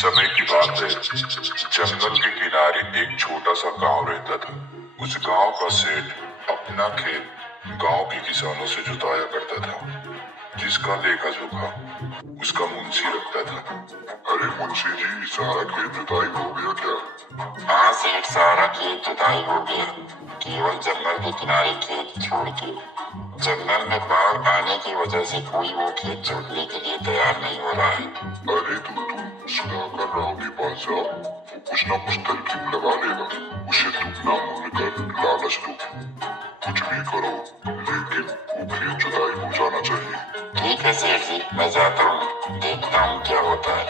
समय की बात है। जंगल के किनारे एक छोटा सा गांव रहता था। उस गांव का सेठ अपना खेत गांव के किसानों से जुताया करता था। जिसका लेखा जोखा उसका मुंशी रखता था। अरे मुंशी जी, सारा खेत जुताई हो गया क्या? हाँ सेठ, सारा खेत जुताई हो गया। केवल जंगल के किनारे खेत छोड़ के। जंगल में बाढ़ आने की वजह से कोई वो खेत जोतने के लिए तैयार नहीं हो रहा है। अरे तुम सुधाकर राव के पास जाओ, वो कुछ ना कुछ तरकीब लगा लेगा। उसे तुम ना मूल कर लालच दो। कुछ भी करो, लेकिन वो खेत जुताई हो जाना चाहिए। ठीक है सेठ जी, मैं जाता हूँ, देखता हूँ क्या होता है।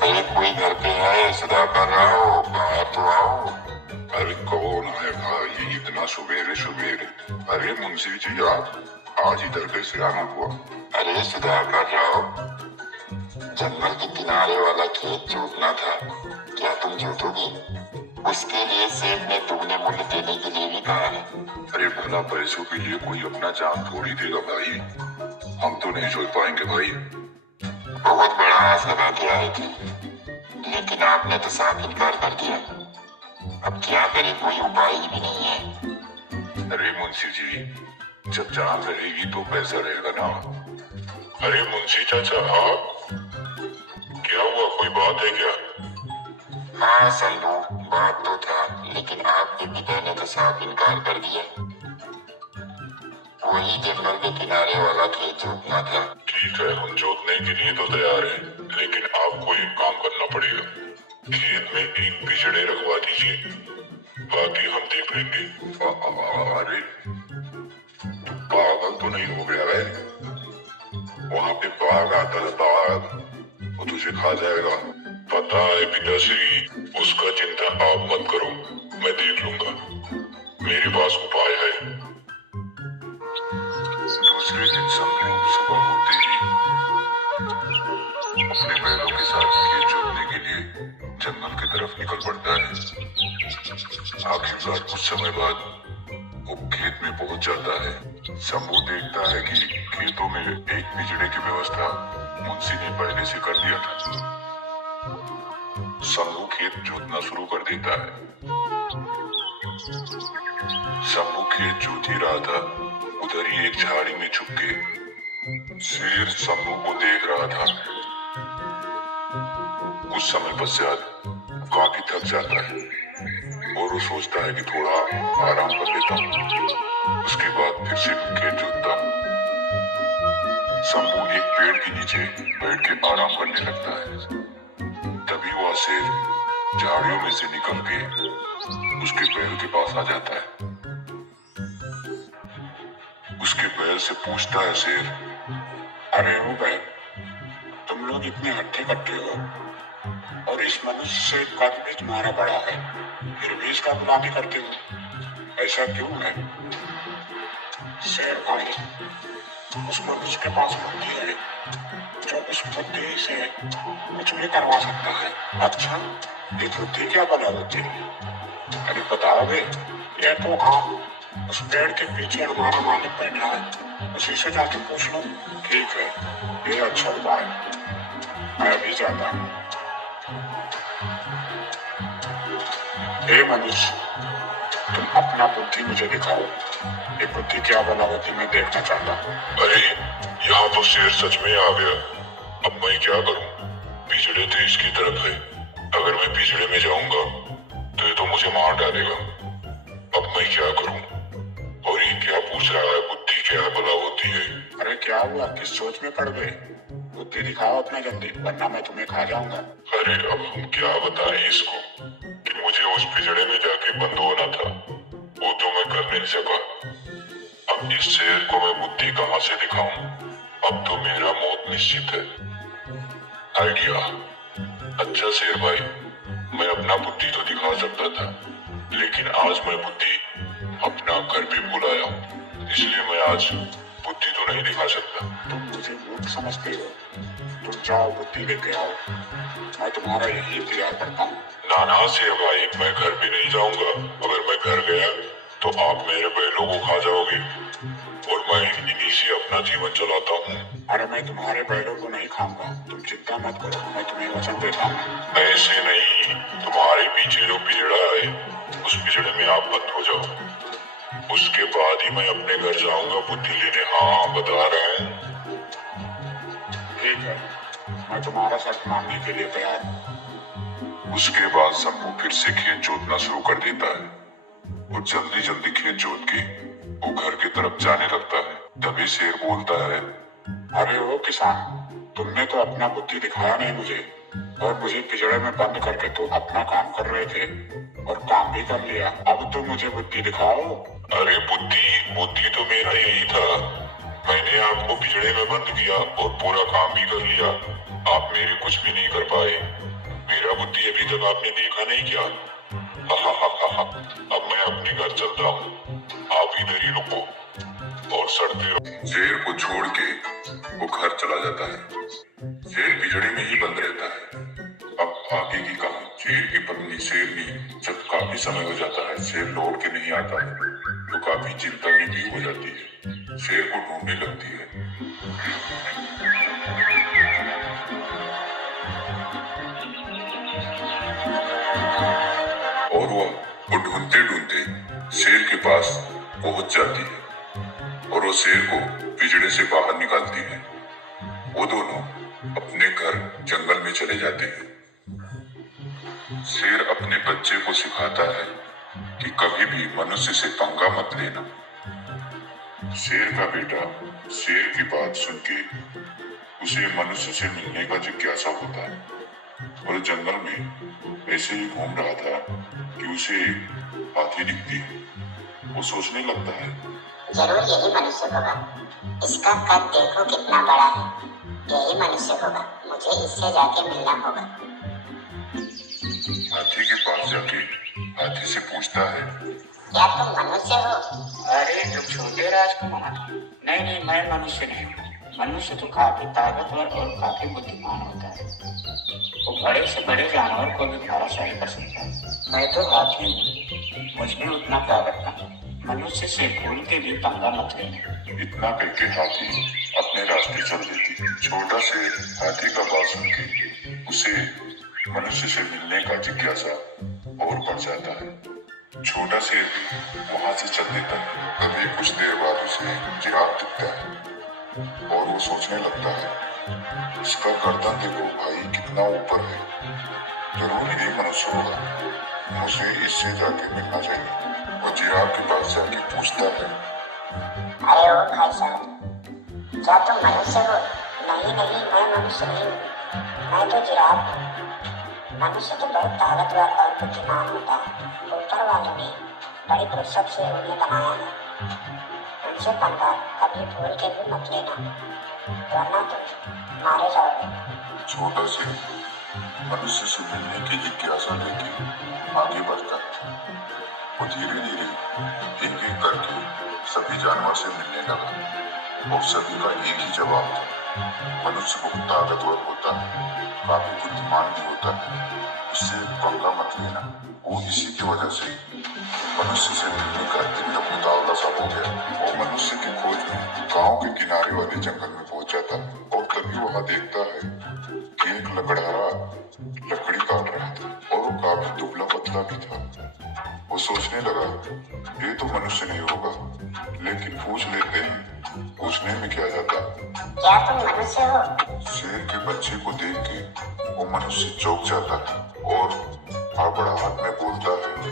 अरे कोई घर पे है? सुधाकर राव, बाहर तो आओ। अरे कौन है भाई इतना सुबेरे सुबेरे? अरे मुंशी जी, आप आज इधर कैसे आना हुआ? अरे सुधाकर राव, जंगल के किनारे वाला खेत जोतना था, क्या तुम जोतोगे? उसके लिए सेठ ने दुगने मूल्य देने के लिए भी कहा है। अरे भला पैसों के लिए कोई अपना जान थोड़ी देगा भाई। हम तो नहीं जोत पाएंगे भाई। बहुत बड़ा आस लगा के आए थे, लेकिन आपने तो साफ इनकार कर दिया। अब क्या करें, कोई उपाय ही भी नहीं है। अरे मुंशी जी, जब जान रहेगी तो पैसा रहेगा ना। अरे मुंशी चाचा, आप क्या हुआ, कोई बात है क्या? हाँ संधू, बात तो था, लेकिन आपके पिता ने तो साफ इनकार कर दिया। वही जंगल के किनारे वाला खेत जोतना था। ठीक है, हम जोतने के लिए तो तैयार हैं, लेकिन आपको एक काम करना पड़ेगा। खेत में एक बिजड़े रखवा दीजिए, बाकी हम देख लेंगे। अरे तू पागल तो नहीं हो गया है? वहाँ पे बाघ आता है, बाघ, वो तुझे खा जाएगा। पता है पिताश्री, उसका चिंता आप मत करो, मैं देख लूंगा। मेरे पास उपाय है। दूसरे दिन शंभू सुबह होते ही अपने बैलों के साथ खेत जोतने के लिए जंगल की तरफ निकल पड़ता है। आखिरकार कुछ समय बाद वो खेत में पहुंच जाता है। शंभू देखता है कि खेतों में एक बिजड़े की व्यवस्था मुंशी ने पहले से कर दिया था। शंभू खेत जोतना शुरू कर देता है। शंभू खेत जोत ही रहा था, उधर ही एक झाड़ी में छुप के शेर शंभू को देख रहा था। कुछ समय पश्चात काफी थक जाता है और वो सोचता है कि थोड़ा आराम कर लेता हूँ, उसके बाद फिर से खेत जोतता हूँ। शंभू एक पेड़ के नीचे बैठ के आराम करने लगता है। तभी वह शेर झाड़ियों में से निकल के उसके बैल के पास आ जाता है। उसके बैल से पूछता है शेर, अरे वो बैल, तुम लोग इतने हट्टे कट्टे हो और इस मनुष्य से कद भी तुम्हारा बड़ा है, फिर भी इसका गुलामी करते हो, ऐसा क्यों है? शेर भाई, उस मनुष्य के पास बुद्धि है जो उस बुद्धि से कुछ भी करवा सकता है। अच्छा, ये बुद्धि क्या बना होती है? अरे बताओगे? ये तो हाँ, उस पेड़ के पीछे हमारा मालिक बैठा है, उसी से जाके पूछ लो। ठीक है, ये अच्छा उपाय, मैं भी जाता हूँ। हे मनुष्य, तुम अपना बुद्धि मुझे दिखाओ। ये बुद्धि क्या बना होती मैं देखना चाहता हूँ। अरे यहाँ तो शेर सच में आ गया। अब मैं क्या करूँ? पिछड़े तो इसकी तरफ है, अगर मैं पिछड़े में जाऊंगा तो ये तो मुझे मार डालेगा। अब मैं क्या करूँ? और ये क्या पूछ रहा है, बुद्धि क्या भला होती है? अरे क्या हुआ, किस सोच में पड़ गए? बुद्धि दिखाओ अपना जल्दी, वरना मैं तुम्हें खा जाऊंगा। अरे अब हम क्या बताएं इसको कि मुझे उस पिछड़े में जाके बंद होना था, वो तो मैं कर नहीं सका। अब इस शेर को मैं बुद्धि कहाँ से दिखाऊं? अब तो मेरा मौत निश्चित है। आइडिया, अच्छा शेर भाई, मैं अपना बुद्धि तो दिखा सकता था, लेकिन आज मैं बुद्धि अपना घर भी भूल आया हूँ, इसलिए मैं आज बुद्धि तो नहीं दिखा सकता। तुम मुझे मूर्ख समझते हो? तुम जाओ, बुद्धि लेके आओ, मैं तुम्हारा यही इंतजार करता हूँ। ना ना शेर भाई, मैं घर भी नहीं जाऊंगा। अगर मैं घर गया तो आप मेरे बैलों को खा जाओगे और मैं इन्हीं से अपना जीवन चलाता हूँ। अरे मैं तुम्हारे बैलों को नहीं खाऊंगा, तुम चिंता मत करो, मैं तुम्हें वचन देता हूँ। ऐसे नहीं, तुम्हारे पीछे जो पिजड़ा है उस पिजड़े में आप बंद हो जाओ, उसके बाद ही मैं अपने घर जाऊंगा बुद्धि लेने। हाँ बता रहा हूँ। ठीक है, मैं तुम्हारा शर्त मानने के लिए तैयार हूँ। उसके बाद शंभू फिर से खेत जोतना शुरू कर देता है और जल्दी जल्दी खेत जोत के वो घर की तरफ जाने लगता है। तभी शेर बोलता है, अरे ओ किसान, तुमने तो अपना बुद्धि दिखाया नहीं मुझे, और मुझे पिंजड़े में बंद करके तो अपना काम कर रहे थे और काम भी कर लिया। अब तो मुझे बुद्धि दिखाओ। अरे बुद्धि तो मेरा यही था, मैंने आपको पिंजड़े में बंद किया और पूरा काम भी कर लिया। आप मेरे कुछ भी नहीं कर पाए। मेरा बुद्धि अभी तक आपने देखा नहीं क्या? अब मैं अपने घर चलता हूँ, आप इधर ही रुको और सड़ते रहो। शेर को छोड़ के वो घर चला जाता है। शेर पिंजड़े में ही बंद रहता है। अब आगे की कहानी। शेर की पत्नी शेरनी जब काफी समय हो जाता है शेर लौट के नहीं आता है तो काफी चिंता में भी हो जाती है। शेर को ढूंढने लगती है। और वो ढूंढते ढूंढते शेर के पास पहुंच जाती है और वो शेर को पिंजड़े से बाहर निकालती है। वो दोनों अपने घर जंगल में चले जाते हैं। शेर अपने बच्चे को सिखाता है कि कभी भी मनुष्य से पंगा मत लेना। शेर का बेटा शेर की बात सुन के उसे मनुष्य से मिलने का जिज्ञासा होता है और जंगल में ऐसे ही घूम रहा था कि उसे एक हाथी दिखती है। वो सोचने लगता है, जरूर यही मनुष्य होगा, इसका कद देखो कितना बड़ा है, यही मनुष्य होगा, मुझे इससे जाके मिलना होगा। हाथी के पास जाके हाथी से पूछता है, क्या तुम मनुष्य हो? अरे जो छोटे राजकुमार, नहीं मैं मनुष्य नहीं हूँ। मनुष्य तो काफी ताकतवर और काफी बुद्धिमान होता है, वो बड़े से बड़े जानवर को भी धराशायी कर सकता है। मैं तो हाथी हूँ, मुझमें उतना ताकत नहीं। मनुष्य से भूल के भी पंगा मत लेना। इतना करके हाथी अपने रास्ते चल देती। छोटा शेर हाथी का बात सुन के उसे मनुष्य से मिलने का जिज्ञासा और बढ़ जाता है। छोटा शेर भी वहां से चल देता है। तभी कुछ देर बाद उसे जिराफ दिखता है और वो सोचने लगता है, इसका गर्दन देखो भाई कितना ऊपर है, जरूर ये मनुष्य होगा, मुझे इससे जाके मिलना चाहिए। और जिराफ के पास जाके पूछता है, अरे ओ भाई साहब, क्या तुम मनुष्य हो? नहीं मैं मनुष्य नहीं हूँ, मैं तो जिराफ हूँ। मनुष्य तो बहुत ताकतवर और बुद्धिमान होता है, ऊपर वाले ने बड़ी फुर्सत से उन्हें बनाया है। उनसे पंगा कभी भूल के भी मत लेना, वरना तुम मारे जाओगे। छोटा शेर मनुष्य से मिलने की जिज्ञासा लेके आगे बढ़ता है। वो धीरे धीरे एक एक करके सभी जानवर से मिलने लगा और सभी का एक ही जवाब था, मनुष्य बहुत ताकतवर होता है, काफी बुद्धिमान भी होता है, उससे पंगा मत लेना। वो इसी की वजह से मनुष्य से मिलने का एकदम उतावला सा हो गया। वो मनुष्य की खोज में गांव के किनारे वाले जंगल में पहुंच जाता है और तभी वहां देखता है कि एक लकड़हारा लकड़ी काट रहा था और वो काफी दुबला पतला भी था। वो सोचने लगा, ये तो मनुष्य नहीं होगा, लेकिन पूछ लेते हैं, पूछने में क्या जाता। क्या तुम मनुष्य हो? शेर के बच्चे को देख के वो मनुष्य चौंक जाता है और हड़बड़ाहट में बोलता है,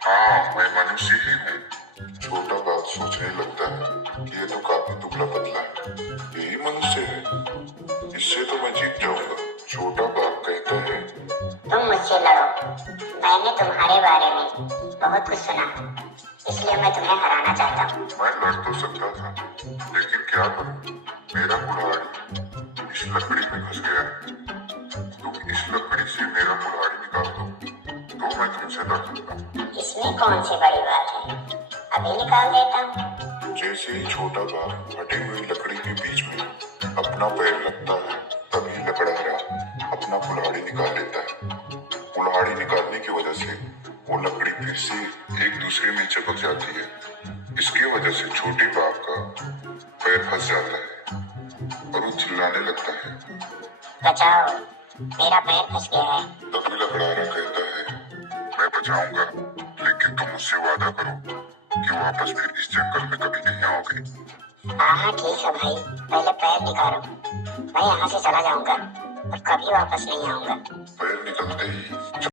हाँ मैं मनुष्य ही हूँ। छोटा बात सोचने लगता है कि ये तो काफी दुबला पतला है, यही मनुष्य है, इससे तो मैं जीत जाऊंगा। छोटा बाघ कहता है, तुम मुझसे लड़ो, मैंने तुम्हारे बारे में बहुत कुछ सुना, इसलिए मैं तुम्हें हराना चाहता हूँ। मैं लड़ तो सकता था, लेकिन क्या करूं, मेरा कुल्हाड़ी इस लकड़ी में घुस गया। तुम इस लकड़ी से मेरा कुल्हाड़ी निकाल दो तो मैं तुमसे लड़ सकता। इसमें कौन सी बड़ी बात है, अभी निकाल देता हूँ। जैसे ही छोटा बाघ फटी हुई लकड़ी के बीच में अपना पैर रखता है, तभी लकड़हारा अपना कुल्हाड़ी निकाल लेता है। कुल्हाड़ी निकालने की वजह से वो लकड़ी फिर से एक दूसरे में चिपक जाती है। इसकी वजह से छोटे बाघ का पैर फंस जाता है और वो चिल्लाने लगता है। बचाओ, मेरा पैर फंस गया है। लकड़ी लकड़ारा कहता है, मैं बचाऊंगा, लेकिन तुम मुझसे वादा करो कि वापस फिर इस जंगल में कभी नहीं आओगे। हाँ ठीक है भाई, पहले पैर निकालो। मैं यहाँ से चला जाऊंगा और कभी वापस नहीं आऊंगा। पैर निकलते ही